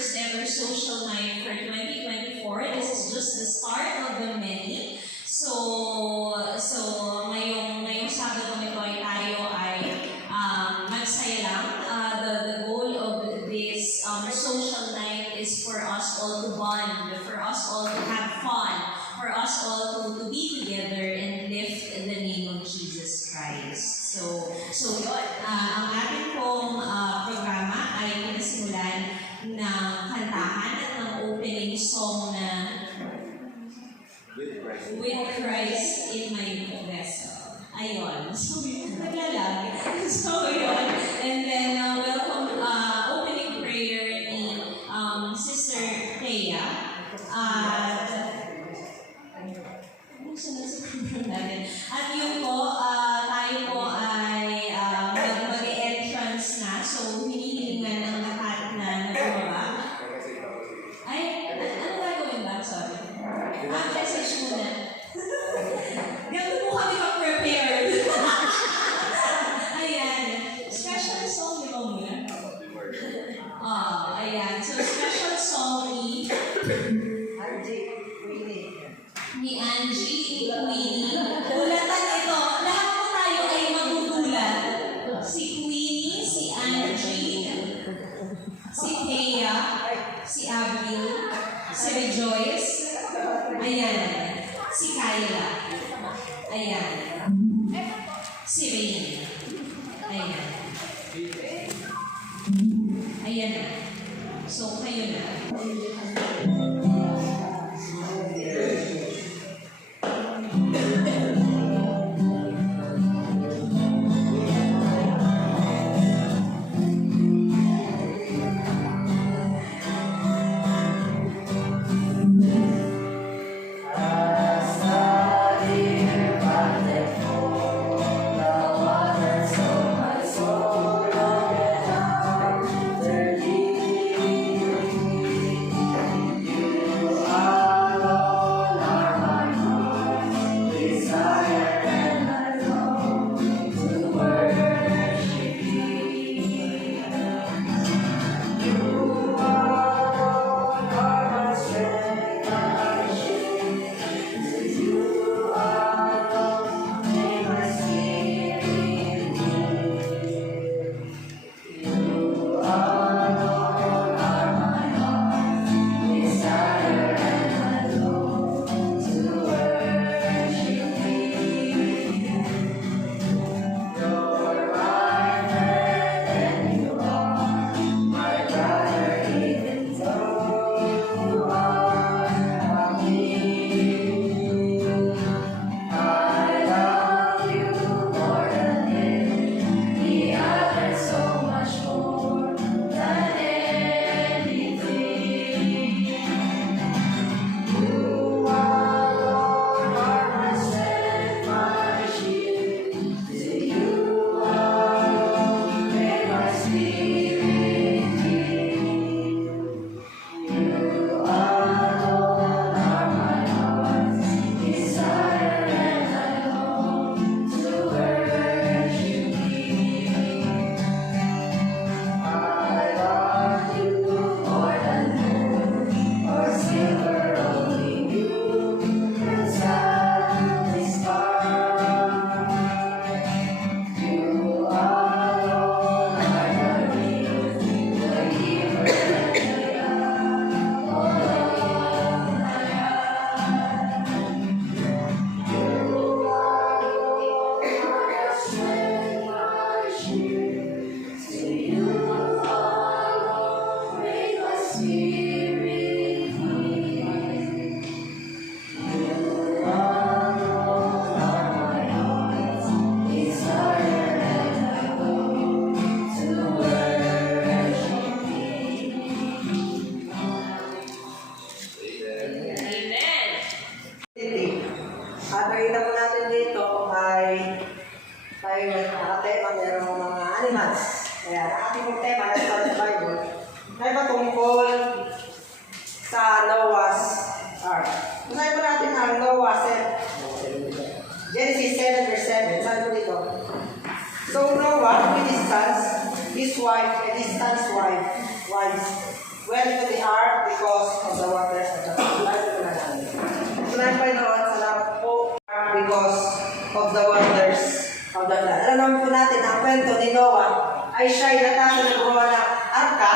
first ever social night for 2024. This is just the start of the many. So ngayong Sabado ito ay tayo ay magsaya lang. The goal of this social night is for us all to bond, for us all to have fun, for us all to be together and lift the name of Jesus Christ. So yun, ang ating pong programa ay pinasimulan ng kantahan at ng opening song na With Christ in My Vessel. Ayun. So, naglalag. So, yun. And then, welcome, opening prayer ni Sister Thea. At yun po, tayo po ay mag-entrance na. So, hinihilingan ng lahat na nagumaba. Ay, ano gagawin ba? Sorry. Message muna. Ganun po kami ka-prepared. Ayan. Special song ni muna. Ayan. So, special song ni Angie, ni Queenie. Ulatan ito. Lahat po tayo ay magugulat. Si Queenie, si Angie, si Thea, si Avril, si Rejoice, ayan, si Kyla, ayan, si Rain, ayan, ayan na. So, kayo na. At nakita po natin dito ay tayo nakatema mayroong mga animals. Kaya ang ating tema na sa Bible ay patungkol went to the ark because of the waters of the flood. Tonight, Panginoon, salamat po because of the waters of the flood. Alam naman po natin, ang kwento ni Noah ay siya'y natasa na gumawa ng arka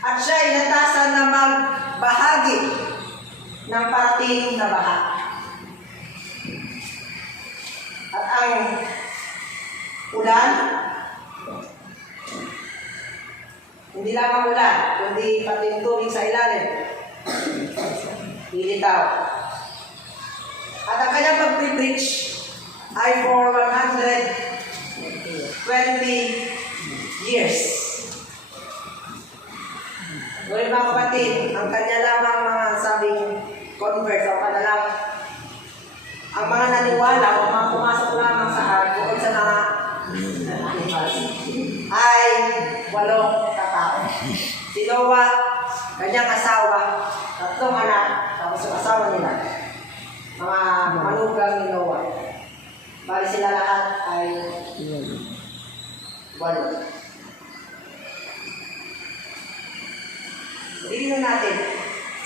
at siya'y natasa na magbahagi ng parating na baha. At ang ulan, hindi lamang ulan, kundi pati yung tubig sa ilalim, lilitaw. At ang kanyang pag-preach ay for 120 years. Ngunit mga kapatid, ang kanya lamang mga sabing converts o kanalang ang mga naniwala o mga pumasok lamang sa ark o sa mga ay 8 katao. Si Noah, kanyang asawa, 3 anak, tapos yung asawa nila, mga manugang ni Noah. Bali sila lahat ay 8. Tingnan natin,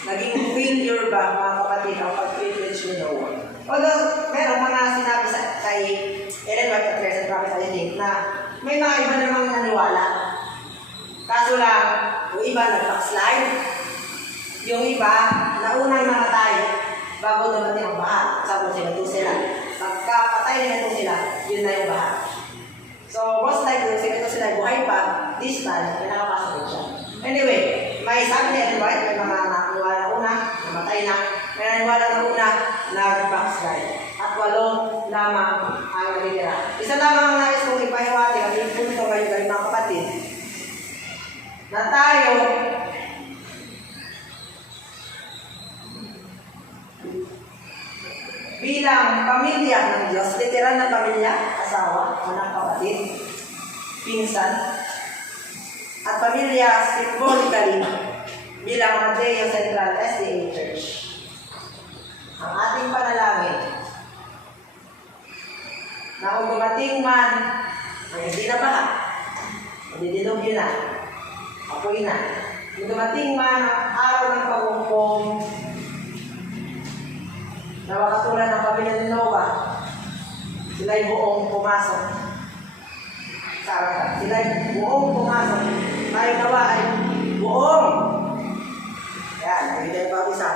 naging failure ba mga kapatid ang pag-privilege ni Noah? Although, merong mga sinabi kay Ellen White at Teresa Prophet Aliding na may mga iba namang naniwala. Kaso lang, yung iba nag-backslide. Yung iba, naunang namatay bago dumating ang baha. Sabi sila, ito sila. Pagkapatay nila ito sila, yun na yung baha. So, most likely, kung ito sila buhay pa, this time, may nakapasok siya. Anyway, may sabi ni Ellen White, may mga naniwala na una, namatay na. May naniwala na una, nag-backslide. At 8 lamang ang nalitira. Isa lamang ang nais kong ipahiwati ang yung punto ngayon ng mga kapatid. Na tayo bilang pamilya ng Diyos, literal na pamilya, asawa, anak, kapatid, pinsan, at pamilya symbolically bilang Mateo Central SDA Church. Ang ating panalangin na kung dumating man ay hindi na baha, madidilog yun na, apoy na. Kung dumating man ang araw ng paghukom na makatulad ng pamilya ni Noah, sila'y buong pumasok sa arka. Sila'y buong pumasok. Tayo nawa ay buong. Yan, nakita yung pag-isa.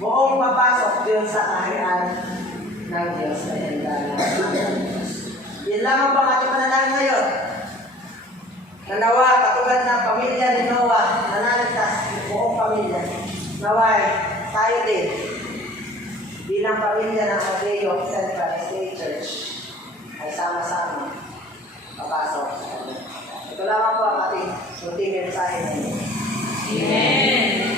Buong papasok din sa kaharian ng Diyos na handa. Yan lamang po ang ating panalangin ngayon. Nawa, katulad ng pamilya ni Noah, nanaligtas ng buong pamilya. Naway, tayo din, bilang pamilya ng Mateo Central State Church, ay sama-sama papasok. Ito lamang po ang ating munting mensahe ngayon. Amen.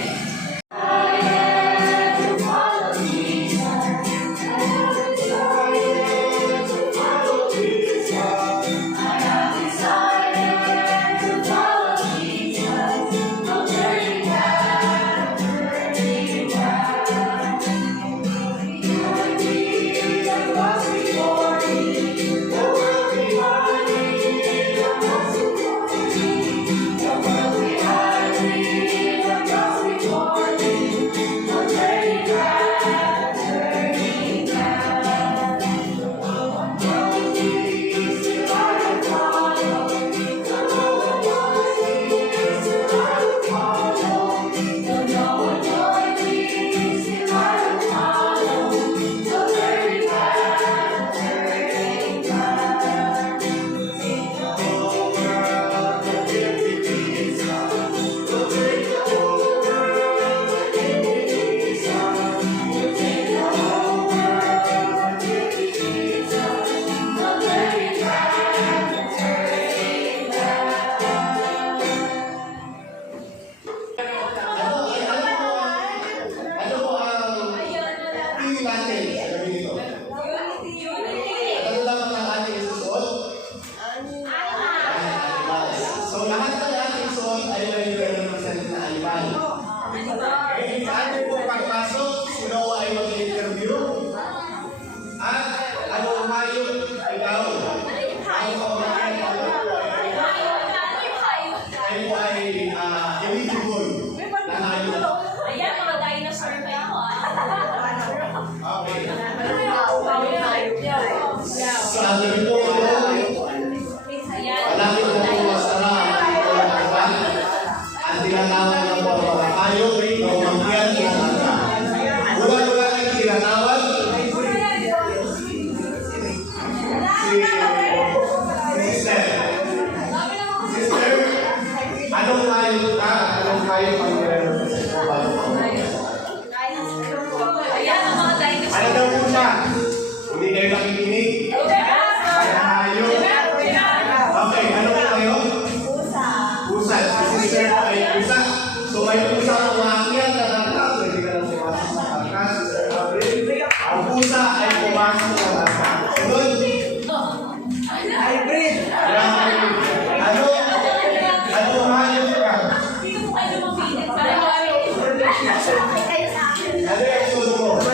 Anong hayop ka? Anong hayop ang nire-represent mo bago ka? Ayan ang mga dinosaur. Ano daw po siya? Hindi kayo nakikinig? Hayop. Okay, ano po kayo? Pusa. Si sister po ay pusa. So may pusa ang umakyat na nagkas. Pwede ka lang pumasok sa nagkas. Sister Avril. Ang pusa ay pumasok sa nagkas. Sunod. Hybrid. Ano? Ano hayop ka? Dito po kayo lumapit. Ano yung sunod mo? Ano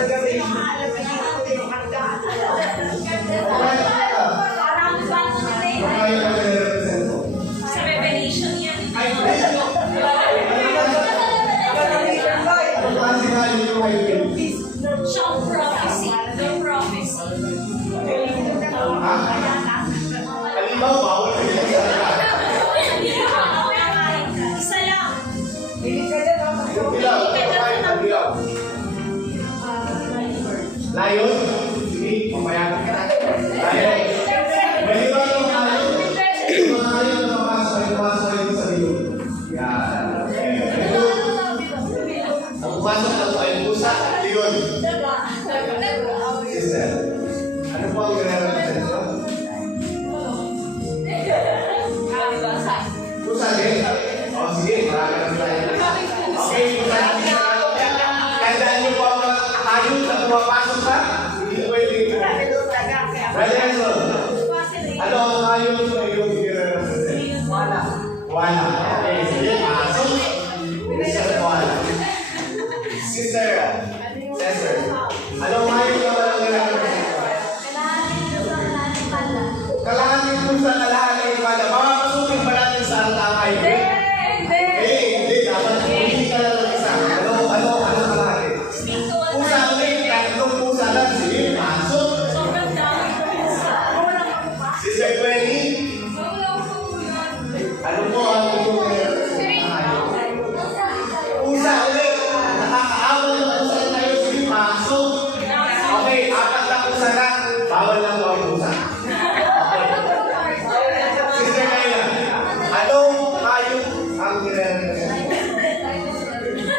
hayop ang nire-represent mo? Sa Revelation yan. Ano kasi hayop yung hayop? Siya ang prophecy. The prophecy. Ha? Halimbawa, bawal ka dyan sa nagkas. Isa lang. Yung bilaw, ang bilaw. Lion? Sige, pamayagan ka. Lion. Maliban ng hayop. Yung mga hayop na pumasok ay sa bilog. Yan. Ang pumasok na po ay pusa, leon. Sister, ano po ang nire-represent mo? Pusa din? O sige, marami na tayo. Okay, pusa din. Tandaan niyo po ang mga hayop na pumapasok sa hindi pwede. Brother Enzo, ano ang hayop na iyong nire-represent? Wala. Okay, sige, pasok. Sister, wala. Sister, ano ang hayop na walang nire-represent? Kalahati po sa kalahati pala. Makakasukin ba natin sa ang hayop? Hindi. Dapat hindi ka lang isa. Ano kalahati? Pusa ulit. Tatlong pusa lang. Sige, pasok. Sobrang dami ko isa. Sister Gwenny, ano po ang iyong hayop? Pusa ulit. Nakakaawal ng pusa tayo. Sige, pasok. Okay, apat na pusa lang. Bawal lang bawal pusa. Sister Kayla, anong hayop ang nire-represent?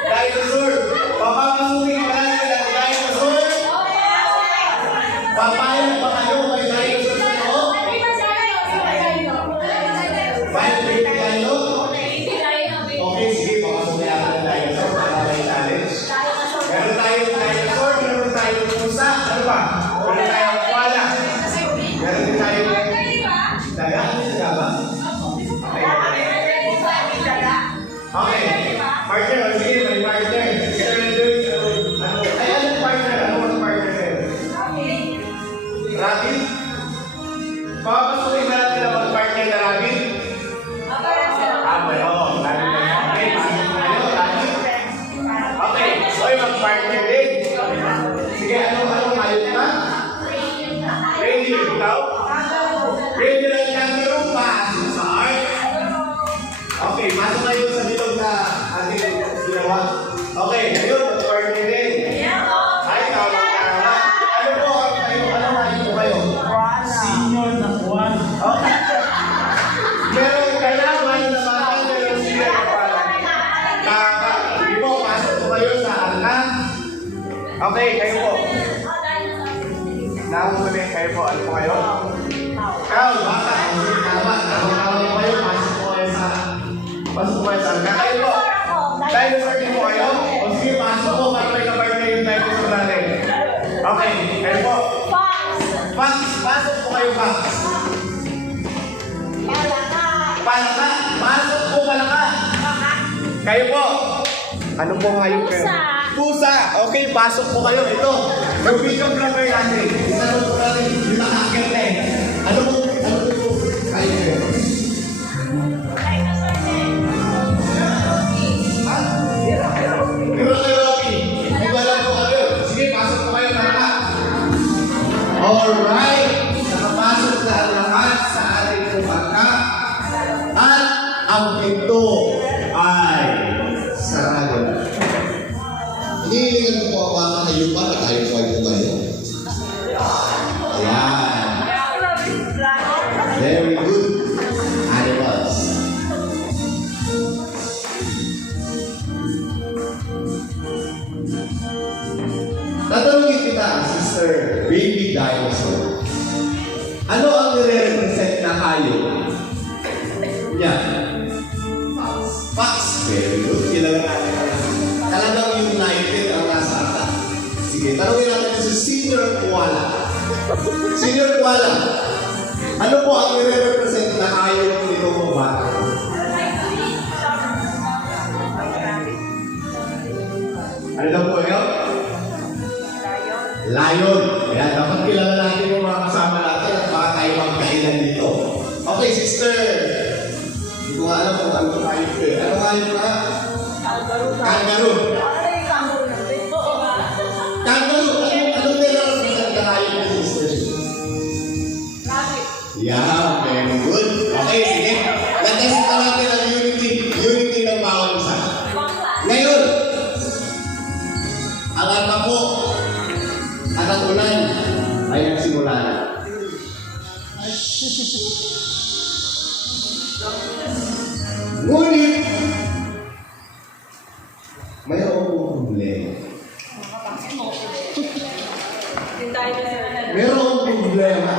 Dinosaur. Papapasukin ba natin ang dinosaur? Papayag ba kayo may dinosaur sa loob? Five baby dino? Okay, sige, papasukin natin ang dinosaur para may challenge. Meron tayong dinosaur, meron tayong pusa. Ano ba? Meron tayong koala. Meron din tayong daga. Daga ba? Okay. Partner, sige, may partner. Ano? Ay, anong partner? Ano ang partner? Rabbit? Papapasukin ba natin ang mag-partner na rabbit? Meron. Okay, pasok tayo. Rabbit. Okay, oy, mag-partner din. Sige, anong hayop ka? Reindeer. Ikaw? Reindeer ang kangaroo. Pasok sa art. Okay, pasok kayo sa bilog na ating ginawa. Okay, ngayon, mag-partner din. Ay, tama. Ano po ang kayo? Anong hayop po kayo? Senior na buwan. Okay. Meron kailangan na bata, meron sila na pala. Hindi po, pasok po kayo sa arka. Okay, kayo po. Nakakuli, kayo po. Ano po kayo? Ikaw, bata. Tama. Nakakawal po kayo. Pasok po kayo sa arka. Kayo po. Dinosaur din po kayo? O sige, pasok po para may kapartner yung dinosaur natin. Okay, kayo po. Fox. Pasok po kayo, Fox. Palaka. Pasok po palaka. Kayo po. Ano po hayop kayo? Pusa. Okay, pasok po kayo. Ito. Yung video vlogger natin. Isa po natin yung nakakit na eh. Ano po kayo kayo? Ha? Pero kayo, Rocky. Hindi ba lang po kayo? Sige, pasok po kayo palaka. Alright. Nakapasok na ang lahat sa ating kumaka. At ang ito ay sarado na. Hinihilingan ko po ang mga hayupan at ayaw ko ay tumayo. Ayan. Very good. Animals. makita ang Sister Baby Dinosaur, ano ang nire-represent na hayop? Yan. Fox. Very good. Kilala natin. Talagang united ang nasa atin. Sige, tanongin natin si Senior Koala. Senior Koala, ano po ang nire-represent na hayop nito mong bata? Ano daw po yun? Lion. Ayan, dapat kilala natin yung mga kasama natin at baka tayo magkailan dito. Okay, sister. Hindi ko alam kung ano hayop ko eh. Ano hayop ka? Kangaroo. Kangaroo. Anong nire-represent na hayop ni sister? Yeah, very good. Okay, sige. Natest na natin ang unity ng bawat isa. Ngayon, ang atapo at ang ulan ay nagsimula na. Ngunit, mayroong problema. Mayroong problema.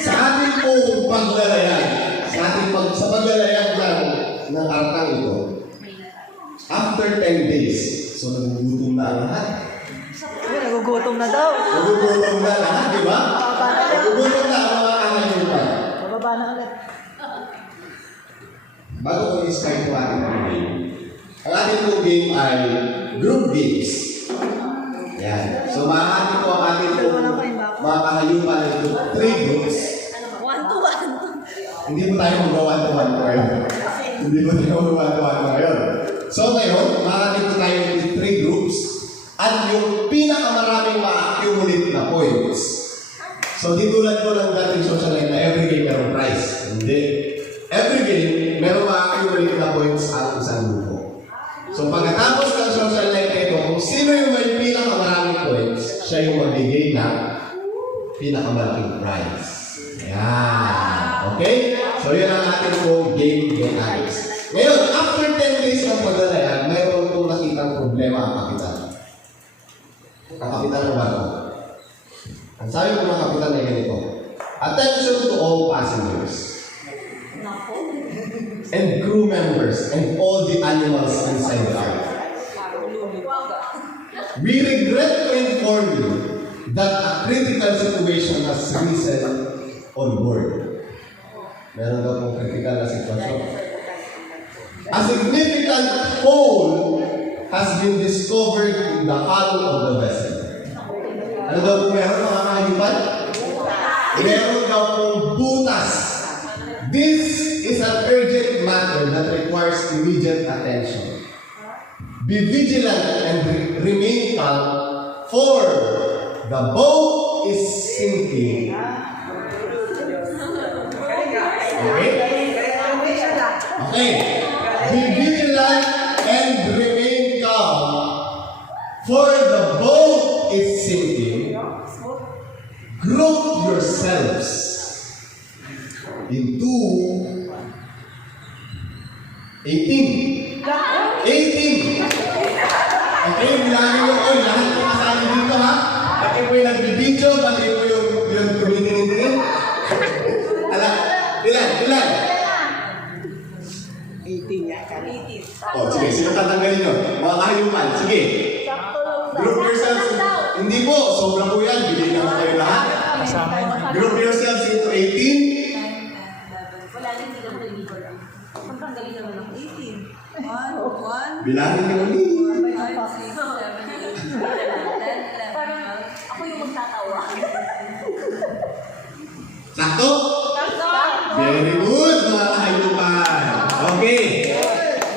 Sa ating pong paglalayan, sa paglalayan ng arkang ito, after 10 days, so nagugutom na ang lahat. Nagugutom na daw. Nagugutom na lahat, di ba? Nagugutom na ang mga kahayupan. Bababa na ulit. Bago ko i-start po ating game, ang ating pong game ay group games. Yan. So, maaari po ang ating pong mga kahayupan ito 3 groups. Hindi po tayo mag-one-to-one po ngayon. Hindi po tayo mag-one-to-one po ngayon. So ngayon, maaari po tayo with 3 groups at yung pinakamaraming ma-accumulate na points. So di tulad po ng dating social life na every game merong prize. Hindi. Every game, merong ma-accumulate na points ang isang grupo. So pagkatapos ng social life ito, kung sino yung may pinakamaraming points, siya yung magbigay ng pinakamalaking prize. Ayan. Okay? So yun ang ating po game mechanics. Ngayon, after 10 days ng paglalayan, mayroon itong nakitang problema ang kapitan. Ang kapitan ng barko. Ang sabi ko ng kapitan ay ganito, attention to all passengers and crew members and all the animals inside the ark. We regret to inform you that a critical situation has risen on board. Meron daw pong critical na sitwasyon. A significant hole has been discovered in the hull of the vessel. Ano daw po meron mga kahayupan? Meron daw pong butas. This is an urgent matter that requires immediate attention. Be vigilant and remain calm, for the boat is sinking. Okay? Okay. Be vigilant and remain calm, for the boat is sinking. Group yourselves into 18. 18. Okay, bilangin mo ko, lahat po kasali dito ha. Pati po yung nagbibidyo, pati po yung tumitingin-tingin. Ilan? 18 yata. Oh, sige, sino tatanggalin nyo? Mga kahayupan, sige. Group yourselves, hindi po, sobra po yan, bigay naman kayo lahat. Group yourselves into 18. Bilangin nyo ulit. Ako yung magtatawa. Sakto? Very good, mga kahayupan. Okay.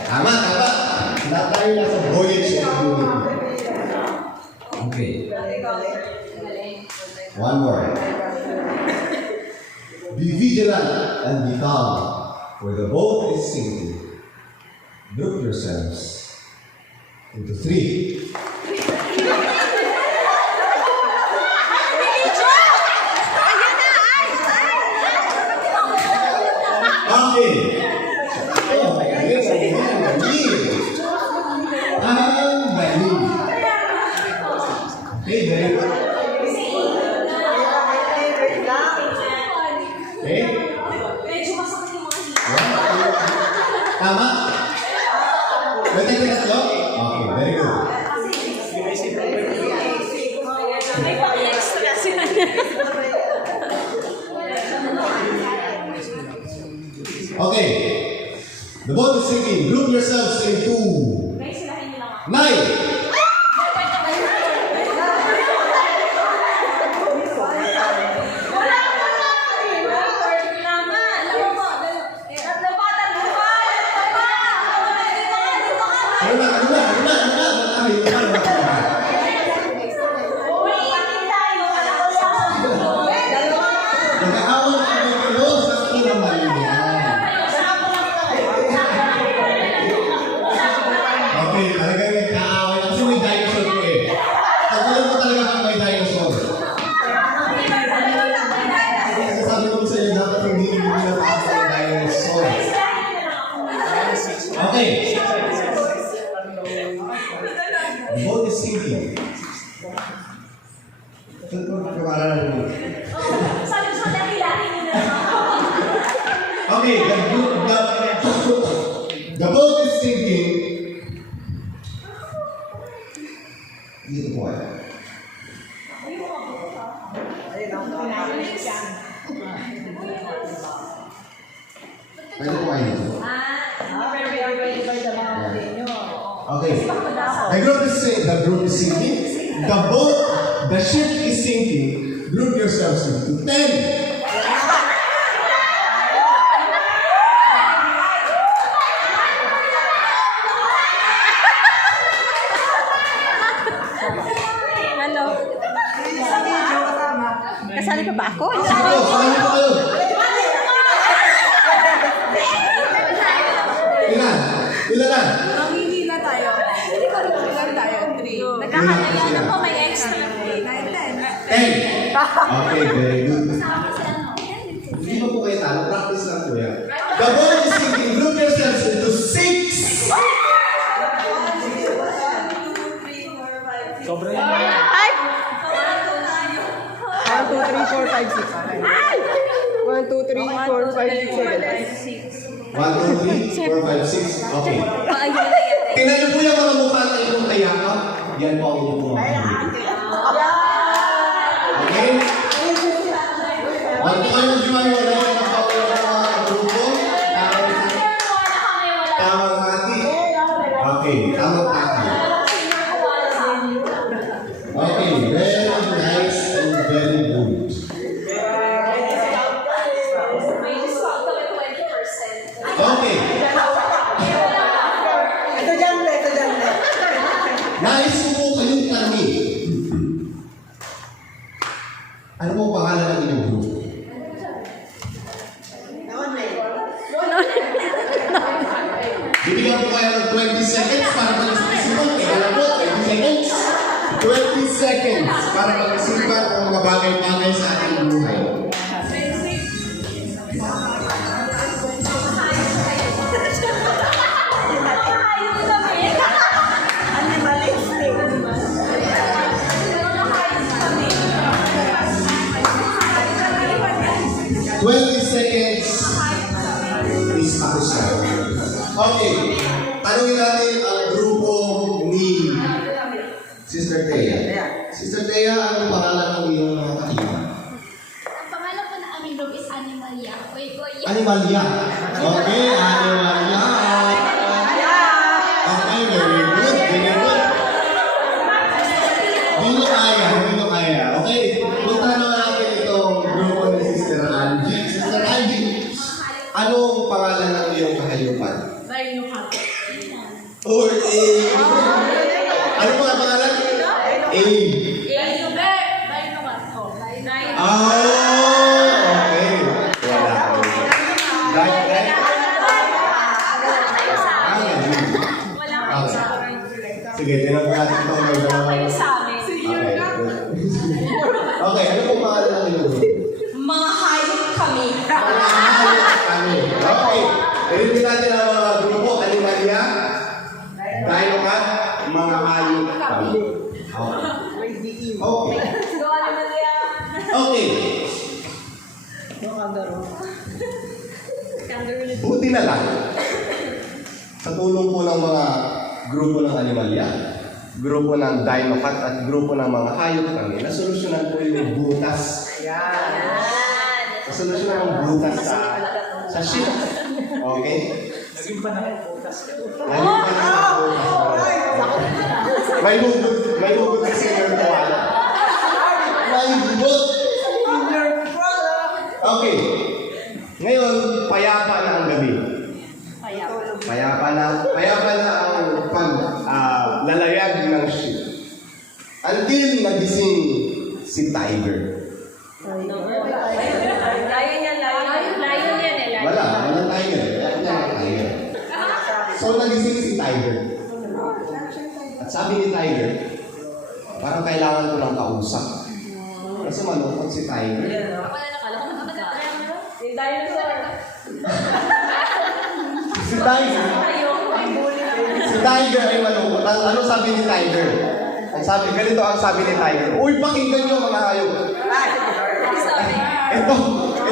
Tama. Lahat tayo nasa voyage of unity. Okay. One more. Be vigilant and be calm, for the boat is sinking. Group yourselves into 3. Okay. Okay? Medyo masakit yung mga hita. Tama? May tatlo? Okay, very good. May pang-extra sila. Okay. The ball is sinking. Group yourselves into Guys, silahin nyo lang ako. 9. Okay, talaga yung kaaway. Kasi may dinosaur ko eh. Pagkalan ko talaga kung may dinosaur. Kasi sabi ko sa inyo, dapat hindi pinapakita ng dinosaur. Okay. The boat is sinking. Ito ito, kamaraan mo. Okay, the boat is sinking. Dito po kayo. Pwede po kayo dito. Okay. The group is sinking. The ship is sinking. Group yourselves into 10. Kasali pa ba ako? Sige po, samahin po kayo. Ilan? Ilan na? Mamimila tayo. Ilan tayo? 3. Nagkakalaga po, may extra. 9, 10. 10. Okay, very good. Hindi pa po kayo talo. Practice lang po yan. The ball is sinking. Group yourselves into 6. Sobra yun. 1, 2, 3, 4, 5, 6. 1, 2, 3, 4, 5, 6, 7. 1, 2, 3, 4, 5, 6. Okay. Tingnan niyo po yung mga mukha ng inyong kayakap. Yan po ang inyong mga kaibigan. Okay? Wala po kayo mag-iwayo. Wala kayo magpapalo ng mga grupo. Tamang hati. Okay, tamang hati. Okay, very nice and very good. Okay. Ito dyan. Nais ko po kayong tanongin. Ano po ang pangalan ng inyong group? Bibigyan ko kayo ng 20 seconds para mag-isipan. Kaya po, 20 seconds. 20 seconds para mag-isipan ang mga bagay-bagay sa ating buhay. Okay, tanungin natin ang grupo ni Sister Thea. Sister Thea, anong pangalan ng iyong mga kaibigan? Ang pangalan po ng aming group is Animalia. Animalia. Okay, Animalia. Okay, very good, very good. Hindi ko kaya. Okay, punta naman natin itong grupo ni Sister Angie. Sister Angie, anong pangalan ng iyong kahayupan? Or ano po ang pangalan? Okay. Wala. Sige, tinan po natin ito. May dalawang. Okay, ano po pangalan ng iyong? Mga hayop kami. Okay. Iritin natin ang mga grupo. Animalia, Dinocat, mga hayop kami. Okay. Okay. Buti na lang, sa tulong po ng mga grupo ng animalya, grupo ng Dinocat at grupo ng mga hayop kami, nasolusyonan po yung butas. Nasolusyonan ang butas sa ship. Okay? Naging panakabutas. Ngayon pa na may hugot sa senior tuwala. May hugot! Okay. Ngayon, payapa na ang gabi. Payapa na ang lalayag ng ship. Until nagising si Tiger. Walang Tiger. So nagising si Tiger. At sabi ni Tiger, parang kailangan ko ng kausap. Kasi malungkot si Tiger. Si Tiger ay malungkot. Ano sabi ni Tiger? Ganito ang sabi ni Tiger. Uy, pakinggan nyo mga hayop. Ito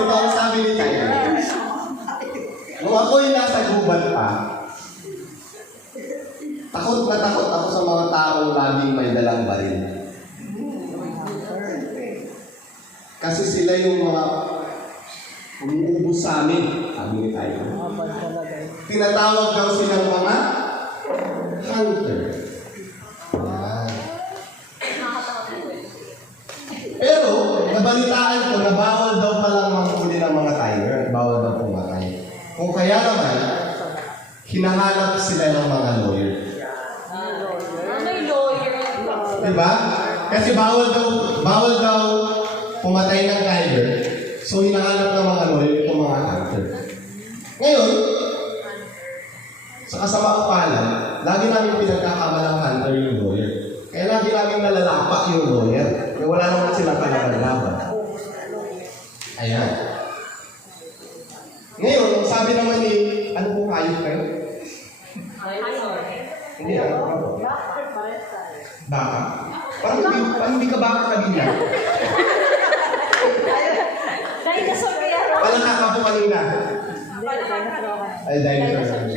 ang sabi ni Tiger. Nung ako'y nasa gubat pa, takot na takot ako sa mga taong laging may dalang baril. Kasi sila yung mga umuubos sa amin, sabi ni Tiger. Tinatawag daw silang mga hunter. Pero, nabalitaan ko na bawal daw palang manghuli ng mga tiger. Bawal daw pumatay. Kung kaya naman, hinahanap sila ng mga lawyer. Diba? Kasi bawal daw pumatay ng tiger. So, hinahanap ng mga lawyer itong mga hunter. Ngayon, sa kasamang palad, lagi namin pinagkakamalang hunter yung lawyer. Kaya lagi namin nalalapa yung lawyer. Kaya wala naman silang kalaban-laban. Ayan. Ngayon, ang sabi naman ni, ano po hayop kayo? Hindi, ano po? Baka? Parang hindi ka baka kanina. Walang kaka po kanina. Ay, dinosaur.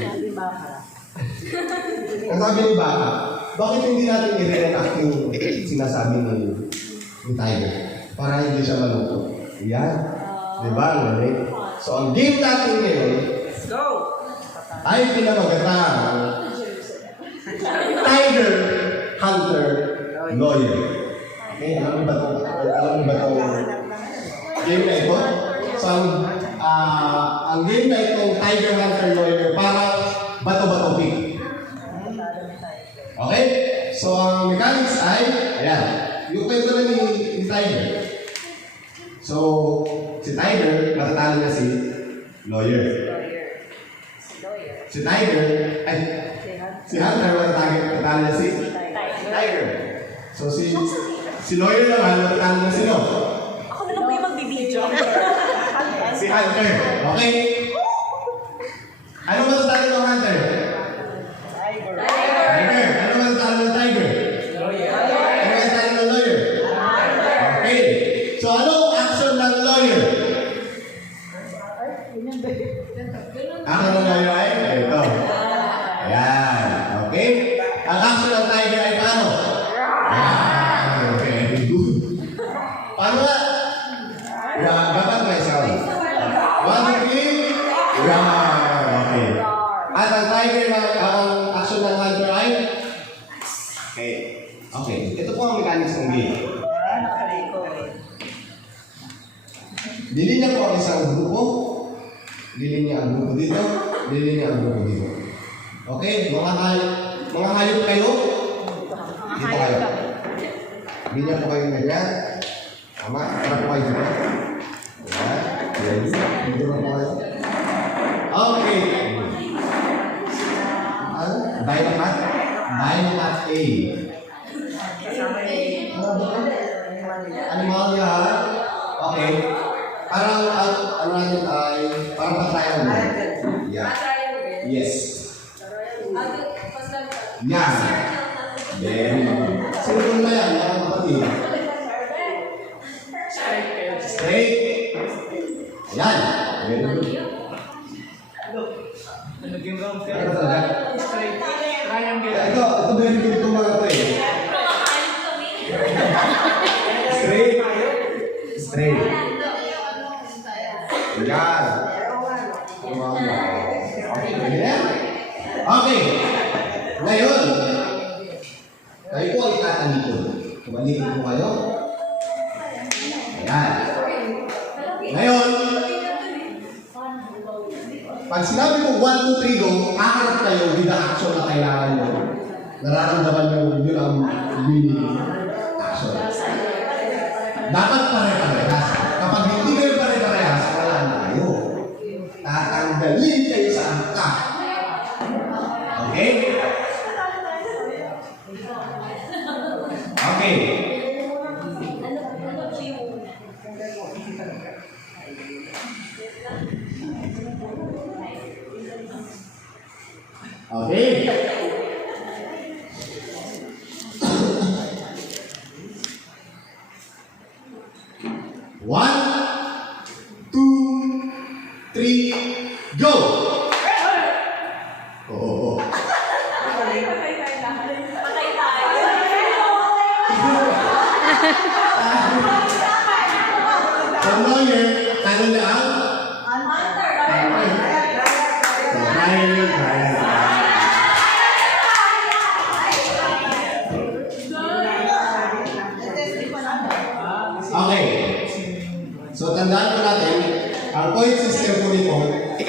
Ang sabi ni Baka, bakit hindi natin i-reenact yung sinasabi ni Tiger? Para hindi siya malungkot. Yan. Diba? Ang galing. So, ang game natin ngayon ay pinamagatang Tiger Hunter Lawyer. Okay, alam mo ba itong game na ito? So, ang game na itong Tiger Hunter Lawyer parang bato-bato pick. Okay? So, ang mechanics ay, ayan, yung kwento na ni Tiger. So, si Tiger, matatalo na si Lawyer. Si Tiger, ay, si Hunter, matatalo na si Tiger. So, si Lawyer naman, matatalo na sino? Ako na lang po yung magbibideo. Si Hunter. Okay? Ano matatalo ng Hunter? Tiger. Ano matatalo ng Tiger? Ano matatalo ng Lawyer? Okay. So, anong action ng Lawyer? Action ng Lawyer ay? Ito. Ayan. Okay? Ang action ng Tiger ay paano? Ayan. Okay. Good. Paano nga? Dapat may sound. 1, 2, 3. Okay. At ang Tiger ang action ng Hunter ay? Okay. Okay. Ito po ang mechanics ng game. Dilinya po ang isang grupo. Dilinya ang grupo dito. Dilinya ang grupo dito. Okay? Mga hayop kayo. Dito kayo. Dilinya po kayo ganyan. Tama? Para po kayo dito. Ayan. Dito na po kayo. Okay. Dinocat? Dinocat A. Animalia. Okay. Parang ano natin ay parang pa-triangle. Yeah. Yes. Yan. Then, simple na yan. Yan ang kapatid. Straight. Ayan. Very good. Naging round ka. Ano talaga? Straight. Triangle. Ito very good itong mga ito eh. Straight. Straight. Ayan. Okay, pwede na yan. Okay. Ngayon, kayo po ay tatalito. Tumalikod po kayo. Ayan. Ngayon, pag sinabi ko 1, 2, 3, go, kakarap kayo with the action na kailangan nyo. Nararamdaman nyo yun ang winning action. Dapat pare-parehas. Kapag hindi kayo pare-parehas, wala na kayo. Tatanggalin kayo sa angka. Okay? Okay. Okay. One, 2, 3, go! Oh. From lawyer, tanong na ang? Trial. Okay. So, tandaan po natin, ang point system po nito,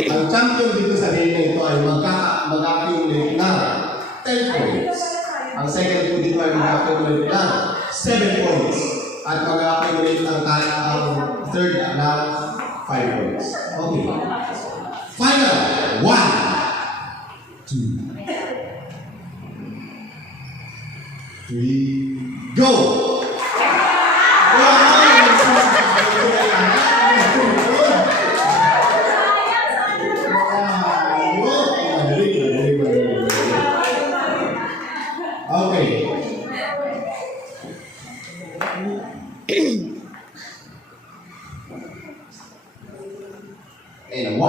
ang champion dito sa game na ito ay mag-accumulate na 10 points. Ang second po dito ay mag-accumulate na 7 points. At mag-accumulate ang third na 5 points. Okay. Final. 1, 2, 3, go! Okay. And 1.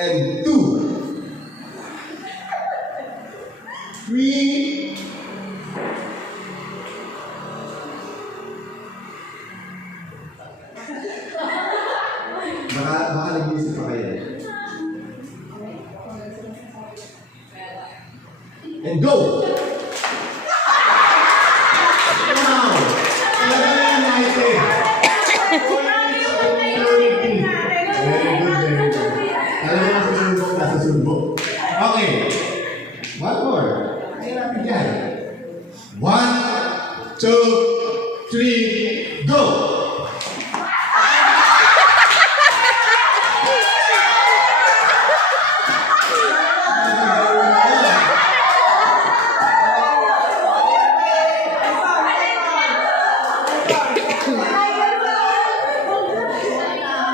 And 2. 3. Baka nag-iisip pa kayo. And go! Wow! Talaga yung natin. Very good. Talaga nasusunod. Okay. One more. Ay, natin yan. 1, 2, 3, go!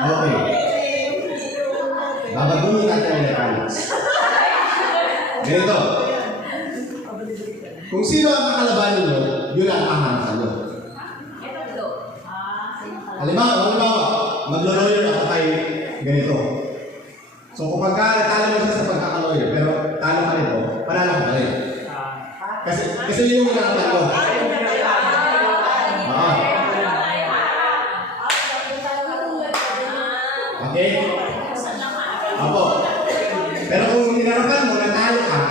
Okay. Babaguhin natin ang mechanics. Ganito. Kung sino ang kakalabanin nyo, yun ang ahanapan nyo. Halimbawa, maglo-lawyer ako kay ganito. So kung talo mo siya sa pagkaka-lawyer, pero talo ka nito, panalo ka rin. Kasi yun yung hanapan ko. Okay? Apo. Pero kung hinarapan mo, natalo ka,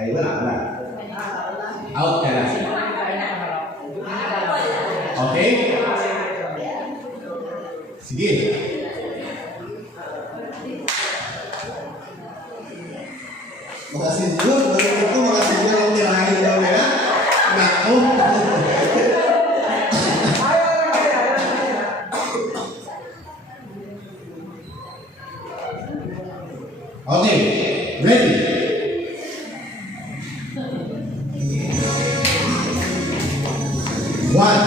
ay wala. Out ka na. Okay? Sige. Mga sinyon, mga sinyon ang tirahin daw nila. Nako. Okay, ready? One,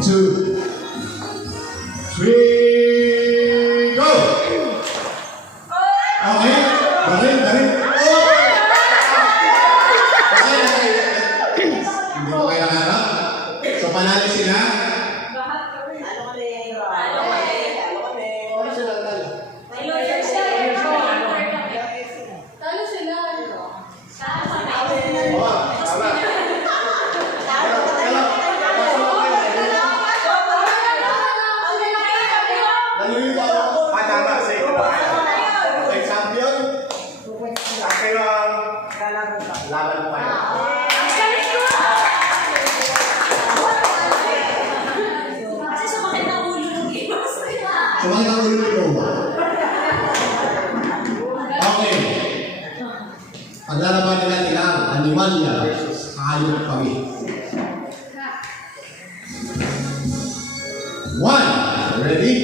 2, 3, go! Okay, galing. Oh! Okay. Hindi ko kaya harap. So, panalo sila? Ano kami? Ano kami? Ano sila talo? Talo sila. Oo, tama. Nalulito ako. Tama. Sige na kayo. Okay, champion. Kayo ang Kalaban pa. laban mo kayo. Kasi sumakit na ulo ng games. Sumakit ang ulo nito. Okay. Paglalaban nila nila ang Animalia versus Hayop Kami. 1. Ready?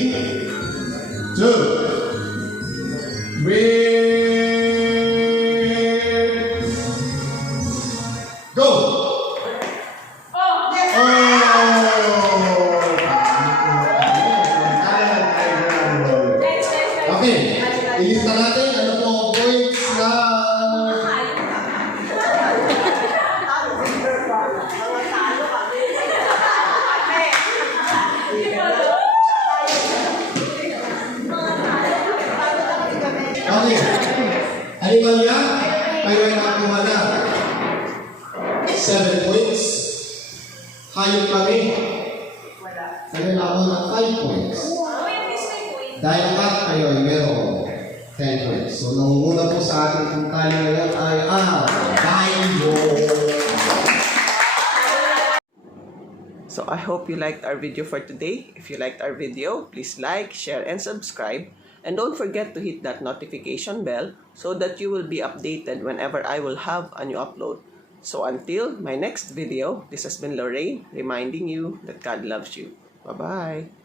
2. 3. Go! Okay, ilista natin ano po ang points na okay. Animalia, kayo ay nakakuha na 7 points. Hayop Kami, kayo nakakuha na 5 points. Dahil kat kayo ay merong 10 points. So, nangunguna po sa ating puntali ngayon ay Dayo. So I hope you liked our video for today. If you liked our video, please like, share, and subscribe. And don't forget to hit that notification bell so that you will be updated whenever I will have a new upload. So until my next video, this has been Lorraine reminding you that God loves you. Bye-bye.